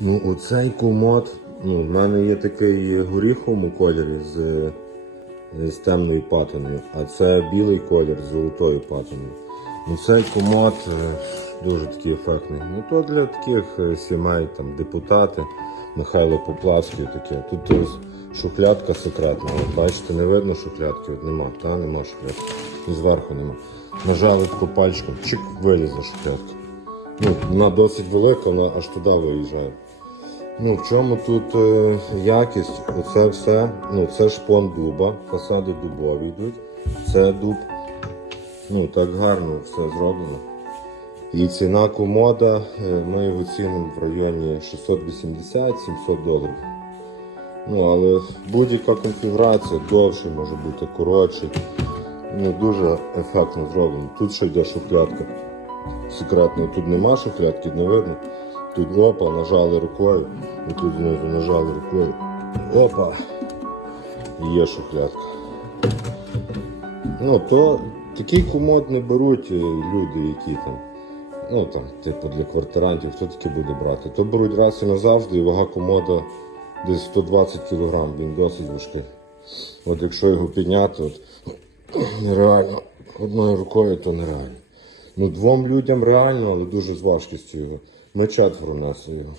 Ну, оцей комод, ну, в мене є такий горіховому кольорі з, е, з темною патиною, а це білий колір з золотою патиною. Ну, цей комод е, дуже такий ефектний. Ну, то для таких е, сімей, там, депутати, Михайло Поплавський таке. Тут ось шухлядка секретна. От, бачите, не видно шухлядки, от нема, та, нема шухлядки. І зверху нема. Нажали тако пальчиком, чик, вилізла шухлядка. Ну, вона досить велика, вона аж туди виїжджає. Ну, в чому тут е, якість? Оце все, ну, це шпон дуба, фасади дубові йдуть. Це дуб. Ну, так гарно все зроблено. І ціна комода, е, ми його цінимо в районі 680-700 доларів. Ну, але будь-яка конфігурація довше може бути коротший. Ну, дуже ефектно зроблено. Тут ще йде шухлядка. Секретно, тут нема шухлядки, не видно. Тут опа, нажали рукою, і тут знизу нажали рукою. Опа! Є шухлядка. Ну, то такий комод не беруть е, люди, які там, ну там, типу для квартирантів, хто таке буде брати. То беруть раз і назавжди, і вага комода десь 120 кг, він досить важкий. От якщо його підняти, от, нереально, одною рукою, то нереально. Ну, двом людям реально, але дуже з важкістю його. Ми четверо нас його.